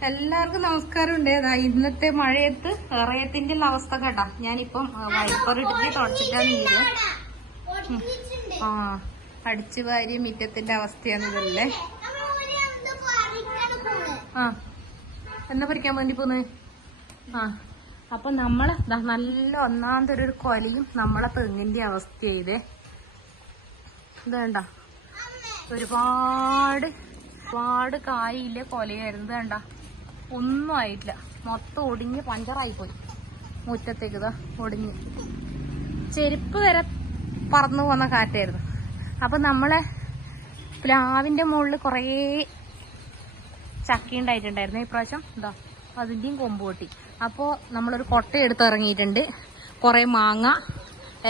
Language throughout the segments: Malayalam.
എല്ലാവർക്കും നമസ്കാരം ഉണ്ട് ഇന്നത്തെ മഴയത്ത് ഇറയത്തിന്റെ അവസ്ഥ കേട്ടാ ഞാനിപ്പം വൈപ്പർ ഇട്ടിട്ട് തുടച്ചിട്ടാണ് നീര് ആ അടിച്ചു വാരി മിറ്റത്തിന്റെ അവസ്ഥയാണ് ഇതല്ലേ? ആ എന്നാ പറിക്കാൻ വേണ്ടി പോന്ന്? ആ അപ്പൊ നമ്മൾ നല്ല ഒന്നാമത്തെ ഒരു കൊലയും നമ്മളെ തെങ്ങിന്റെ അവസ്ഥ ചെയ്തേ ഇതേണ്ട ഒരുപാട് ഒരുപാട് കായില്ല കൊലയായിരുന്നു. ഇതേണ്ട ഒന്നും ആയിട്ടില്ല. മൊത്തം ഒടിഞ്ഞ് പഞ്ചറായി പോയി മുറ്റത്തേക്ക് ഇതാ ഒടിഞ്ഞ്. ചെരുപ്പ് വരെ പറന്നു പോന്ന കാറ്റായിരുന്നു. അപ്പൊ നമ്മളെ പ്ലാവിന്റെ മുകളിൽ കുറേ ചക്ക ഉണ്ടായിട്ടുണ്ടായിരുന്നു. ഇപ്രാവശ്യം എന്താ അതിന്റെയും കൊമ്പ് പൊട്ടി. അപ്പോൾ നമ്മളൊരു കൊട്ട എടുത്ത് ഇറങ്ങിയിട്ടുണ്ട്. കുറെ മാങ്ങ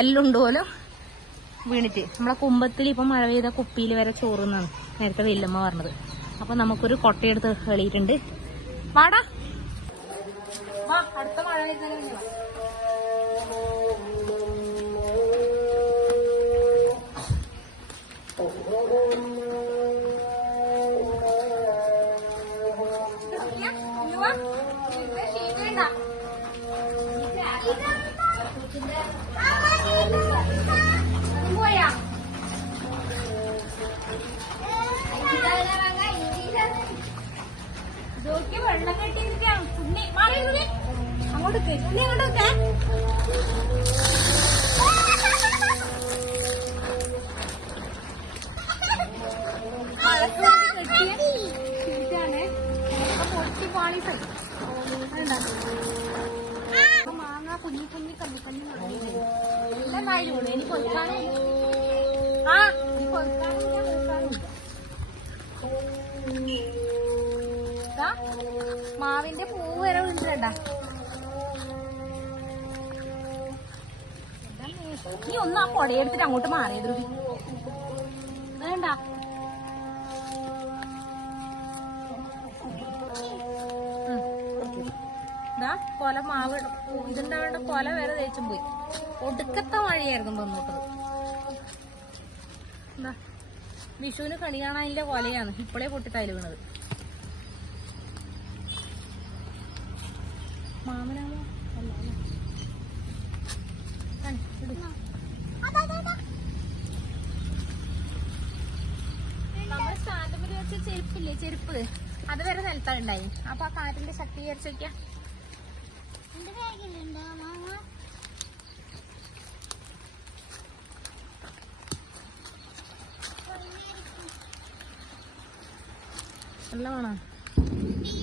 എല്ലാം ഉണ്ടോലും വീണിട്ട്. നമ്മളെ കുമ്പത്തിൽ ഇപ്പൊ മഴ പെയ്ത കുപ്പിയിൽ വരെ ചോറുന്നാണ്. നേരത്തെ വെല്ലമ്മ പറഞ്ഞത്. അപ്പോൾ നമുക്കൊരു കൊട്ടയെടുത്ത് എളിയിട്ടുണ്ട് വാടാ. വാ അടുത്ത മഴ മാങ്ങ കുഞ്ഞി കുഞ്ഞി ആ മാവിന്റെ പൂവ് വരെ വീണിട്ടുണ്ട നീ ഒന്ന് ആ പൊടയെടുത്തിട്ട് അങ്ങോട്ട് മാറിയത്. വേണ്ട. കൊല മാവ് ഇതുണ്ടാവേണ്ട കൊല വരെ തേച്ചും പോയി. ഒടുക്കത്തെ മഴയായിരുന്നു വന്നിട്ടത് എന്താ വിഷുവിന് കണി കാണാനില്ല കൊലയാണ്. ഇപ്പോഴേ പൊട്ടിത്തായാലും വീണത്. വെച്ച ചെരുപ്പില്ലേ? ചെരുപ്പ്. അത് വരെ നിലത്താണ്ടായി അപ്പൊ ആ കാറ്റിന്റെ ശക്തി വിചാരിച്ച് നോക്കിയാ നല്ല വേണോ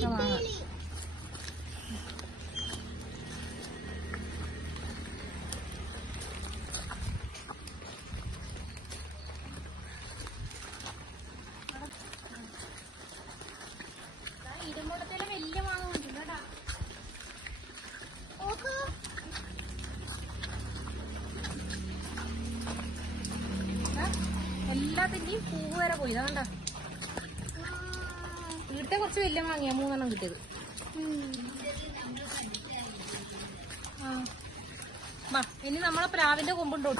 വാങ്ങാം ഇരുമ്പുളത്തിലെ വലിയ മാങ്ങ കൊണ്ടിരുന്നു കേട്ടാ ദാ, എല്ലാത്തിന്റെയും പൂവ് വരെ പോയി. ഇതാണ്ട ഇവിടുത്തെ കുറച്ച് വലിയ മാങ്ങയാ മൂന്നെണ്ണം കിട്ടിയത്. ആ. ഇനി നമ്മളെ പ്രാവിന്റെ കൊമ്പുണ്ടോ?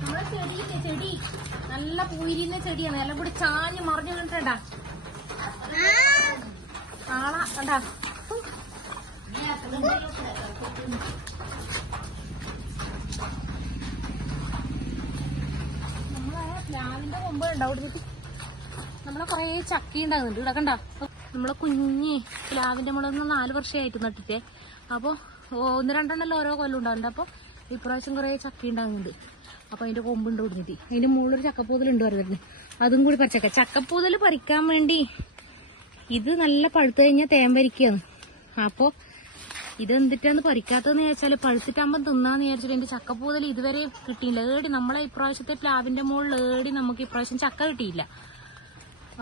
നമ്മളെ ചെടി ചെടി? നല്ല പൂയിരിക്കുന്ന ചെടിയാണ്. എല്ലാം കൂടി ചാഞ്ഞ് മറിഞ്ഞു കണ്ടിട്ടാ നമ്മളെ കൊമ്പ് നമ്മളെ കൊറേ ചക്കി ഉണ്ടാകുന്നുണ്ട്. ഇവിടെ കണ്ട? നമ്മളെ കുഞ്ഞി പ്ലാവിന്റെ മുളന്ന് നാല് വർഷമായിട്ട് നട്ടിട്ടേ. അപ്പൊ ഒന്ന് രണ്ടെണ്ണല്ലോ ഓരോ കൊല്ലം ഉണ്ടാവുന്നുണ്ട് അപ്പൊ ഇപ്രാവശ്യം കൊറേ ചക്കി ഉണ്ടാകുന്നുണ്ട്. അപ്പൊ അതിന്റെ കൊമ്പുണ്ട് കൊടുത്തിട്ട് അതിന്റെ മുകളിലൊരു ചക്കപ്പൂതലുണ്ട് പറഞ്ഞിരുന്നു അതും കൂടി പറിച്ചക്ക. ചക്കപ്പൂതൽ പറിക്കാൻ വേണ്ടി ഇത് നല്ല പഴുത്ത് കഴിഞ്ഞാൽ തേൻ പരിക്കാണ് ഇത് ഇതെന്തിട്ടാന്ന് പറിക്കാത്തതെന്ന് ചോദിച്ചാൽ പഴുത്തിട്ടാകുമ്പോൾ തിന്നാന്ന് വിചാരിച്ചിട്ട് എന്റെ ചക്കപ്പൂതൽ ഇതുവരെ കിട്ടിയില്ല. ഏടി നമ്മളെ ഇപ്രാവശ്യത്തെ പ്ലാവിന്റെ മുകളിൽ ഏടി നമുക്ക് ഇപ്രാവശ്യം ചക്ക കിട്ടിയില്ല.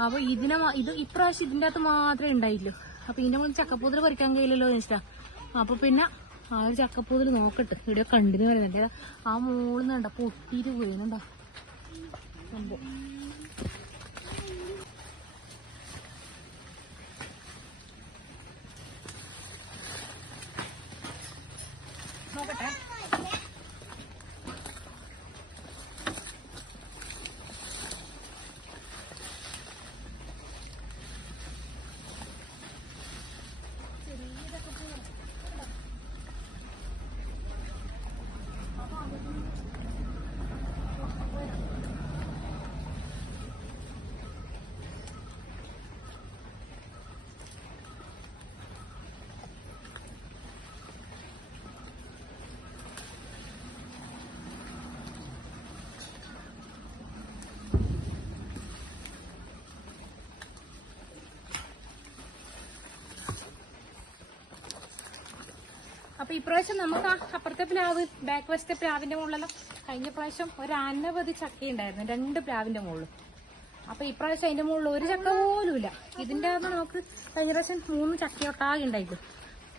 അപ്പൊ ഇതിനെ ഇത് ഇപ്രാവശ്യം ഇതിന്റെ അകത്ത് മാത്രമേ ഉണ്ടായില്ലോ. അപ്പൊ ഇതിന്റെ മുകളിൽ ചക്കപ്പൂതൽ പറിക്കാൻ കഴിയില്ലല്ലോ വെച്ചിട്ടാ. അപ്പൊ പിന്നെ ആ ഒരു ചക്കപ്പൂതൽ നോക്കട്ടെ. ഇവിടെ കണ്ടിന് പറയുന്നുണ്ട് ആ മുകളിൽ നിന്നുണ്ട പൊട്ടിയിട്ട് പോയിരുന്നുണ്ടോ സംഭവം നോക്കട്ടെ അപ്പൊ ഇപ്രാവശ്യം നമുക്ക് അപ്പുറത്തെ പ്ലാവ് ബാക്ക് വശത്തെ പ്ലാവിന്റെ മുകളിലെല്ലാം കഴിഞ്ഞ പ്രാവശ്യം ഒരു അനവധി ചക്ക ഉണ്ടായിരുന്നു രണ്ട് പ്ലാവിന്റെ മുകളിൽ അപ്പൊ ഇപ്രാവശ്യം അതിന്റെ മുകളിൽ ഒരു ചക്ക പോലും ഇല്ല ഇതിന്റെ അകത്ത് നമുക്ക് കഴിഞ്ഞ പ്രാവശ്യം മൂന്ന് ചക്കയൊട്ടാകെ ഉണ്ടായിട്ട്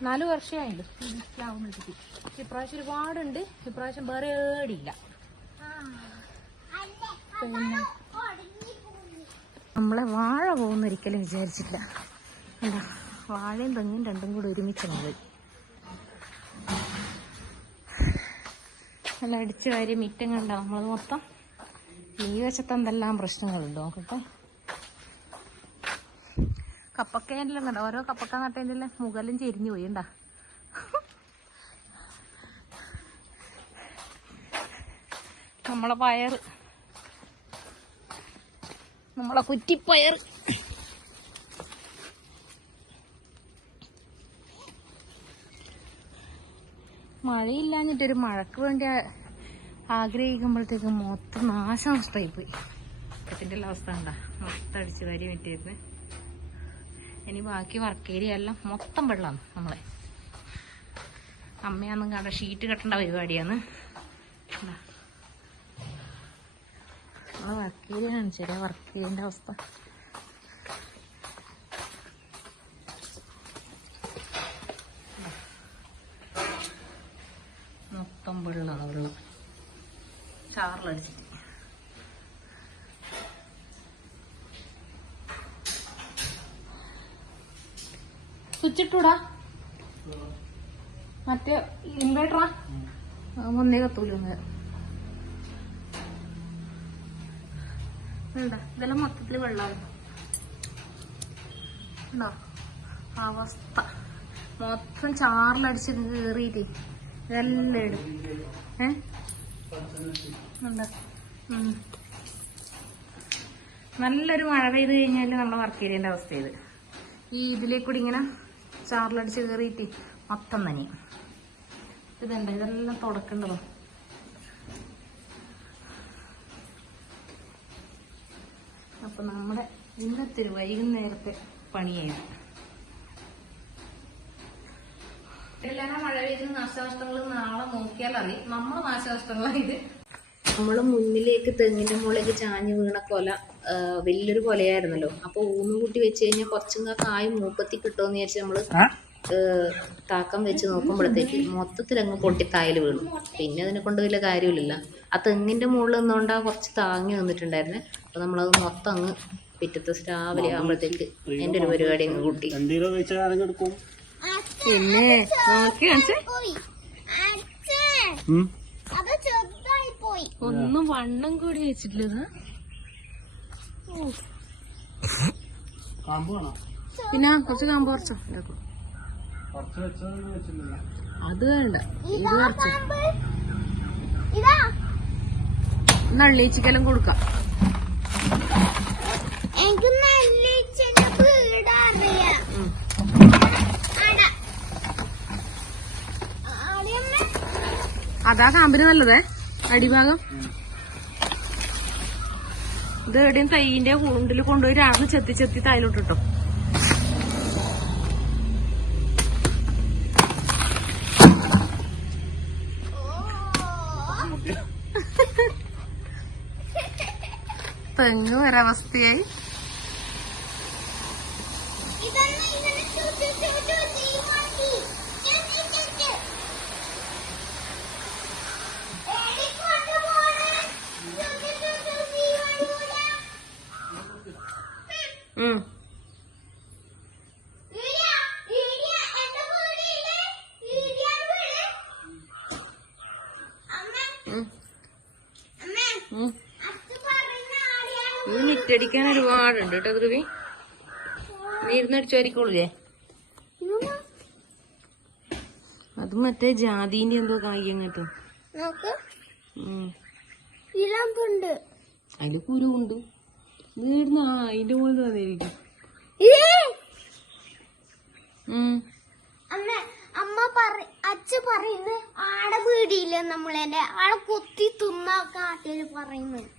നാല് വർഷമായില്ല പ്ലാവ് വിളിച്ചിട്ട് ഇപ്രാവശ്യം ഒരുപാടുണ്ട്. ഇപ്രാവശ്യം വേറെ ഏടിയില്ല നമ്മളെ വാഴ പോകുന്ന ഒരിക്കലും വിചാരിച്ചില്ല എന്താ വാഴയും തെങ്ങും രണ്ടും കൂടി ഒരുമിച്ച് പോയി നല്ല അടിച്ചു വാരി മിറ്റം കണ്ട? നമ്മളത് മൊത്തം ഈ വശത്ത് എന്തെല്ലാം പ്രശ്നങ്ങളുണ്ട് നോക്കട്ടെ. കപ്പക്കേനെല്ലാം കണ്ട? ഓരോ കപ്പക്ക നട്ടതിന്റെ മുകളിലും ചെരിഞ്ഞു പോയി ഉണ്ടാ നമ്മളെ പയർ നമ്മളെ കുറ്റിപ്പയർ മഴയില്ലാഞ്ഞിട്ടൊരു മഴക്ക് വേണ്ടി ആഗ്രഹിക്കുമ്പോഴത്തേക്ക് മൊത്തം നാശനഷ്ടമായി പോയി ഇപ്പത്തിന്റെ അവസ്ഥ ഉണ്ടാ മൊത്തം അടിച്ച് വരി വിട്ടിരുന്ന് ഇനി ബാക്കി വർക്ക് ഏരിയ എല്ലാം മൊത്തം വെള്ളമാണ് നമ്മളെ. അമ്മയാന്നും കണ്ട ഷീറ്റ് കെട്ടേണ്ട പരിപാടിയാണ്. വർക്ക് ഏരിയ കാണിച്ചാലേ വർക്ക് ഏരിയന്റെ അവസ്ഥ മൊത്തം വെള്ളമാണ് വെള്ളം ചാറിലടിച്ചിട്ട് സ്വിച്ചിട്ടൂടാ. മറ്റേ ഇൻവേർട്ടറാ. ഒന്നേ കത്തൂല ഒന്ന്. ഇതെല്ലാം മൊത്തത്തിൽ വെള്ളമാണ് ഉണ്ടോ അവസ്ഥ. മൊത്തം ചാറിലടിച്ച് കയറിയിട്ടേ ഇതെല്ലാം ഇടും ഏ? ഉണ്ട് ഉം. നല്ലൊരു മഴ പെയ്ത് കഴിഞ്ഞാൽ നമ്മൾ വർക്ക് ചെയ്യേണ്ട അവസ്ഥ ഇത്. ഈ ഇതിലേക്കൂടി ഇങ്ങനെ ചാറിലടിച്ച് കയറിയിട്ട് മൊത്തം നനയും. ഇതുണ്ട് ഇതെല്ലാം തുടക്കേണ്ടതോ. അപ്പൊ നമ്മുടെ ഇന്നത്തെ ഒരു വൈകുന്നേരത്തെ പണിയായിരുന്നു. എല്ലാം മഴ പെയ്യുന്ന നാശനഷ്ടങ്ങൾ നാളെ നോക്കിയാൽ അറിയും. നമ്മൾ നാശനഷ്ടങ്ങളായത്. നമ്മൾ മുന്നിലേക്ക് തെങ്ങിന്റെ മുകളിലേക്ക് ചാഞ്ഞ് വീണ കൊല വലിയൊരു കൊലയായിരുന്നല്ലോ. അപ്പൊ ഊന്നുകൂട്ടി വെച്ച് കഴിഞ്ഞാൽ കുറച്ചും കായ് മൂപ്പത്തി കിട്ടുമെന്ന് വിചാരിച്ച് നമ്മൾ താക്കം വെച്ച് നോക്കുമ്പോഴത്തേക്ക് മൊത്തത്തിൽ അങ്ങ് പൊട്ടി തായൽ വീണു. പിന്നെ അതിനെ കൊണ്ട് വലിയ കാര്യമില്ല ആ തെങ്ങിന്റെ മുകളിൽ നിന്നുകൊണ്ടാ കുറച്ച് താങ്ങി വന്നിട്ടുണ്ടായിരുന്നെ അപ്പൊ നമ്മളത് മൊത്തം അങ്ങ് പിറ്റത്തെ രാവിലെ ആകുമ്പോഴത്തേക്ക് എന്റെ ഒരു പരിപാടി അങ്ങ് കൂട്ടി. പിന്നെ നോക്കി കാണിച്ചേ. ഒന്നും വണ്ണം കൂടി വെച്ചിട്ടില്ല പിന്നെ കുറച്ച് കാമ്പ് കുറച്ചോ? കുറച്ച് വെച്ചതൊന്നും വെച്ചിട്ടില്ല. അത് വേണ്ട. ഇത് കുറച്ച്. ചിക്കനും കൊടുക്കാം എനിക്ക് നല്ല ഇച്ഛന്റെ വീട് അറിയാം ഉം. ആടാ. ആടിയമ്മ അതാ കാമ്പിന് നല്ലതേ. അടിഭാഗം. ഇത് എവിടെയും തൈന്റെ കൂണ്ടിൽ കൊണ്ടുപോയി രാവിലെ ചെത്തി ചെത്തി തൈലോട്ടിട്ടോ തെങ്ങ് ഒരവസ്ഥയായി. ഈ മിറ്റടിക്കാൻ ഒരുപാടുണ്ട് കേട്ടോ ധ്രുവി. നീ ഇരുന്നടിച്ചു വരിക്കോളൂലേ അത് മറ്റേ ജാതിന്റെ എന്തോ കായ്യം കേട്ടോ. അതിൽ കുരുവുണ്ട് വീടിന് ആ അതിന്റെ മുകളിൽ വന്നിരിക്കും അമ്മ അച്ഛ പറയുന്നത് ആടെ വീടിയില്ല നമ്മളെന്റെ ആടെ കൊത്തി തിന്ന കാട്ടിൽ പറയുന്നത്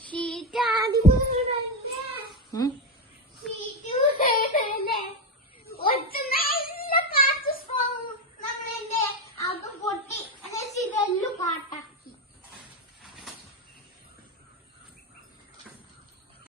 ഷീറ്റ് ആദ്യം ഒറ്റ കാറ്റ് സ്ട്രോങ് നമ്മളെന്റെ അകം പൊട്ടി. എല്ലാം കാട്ടാം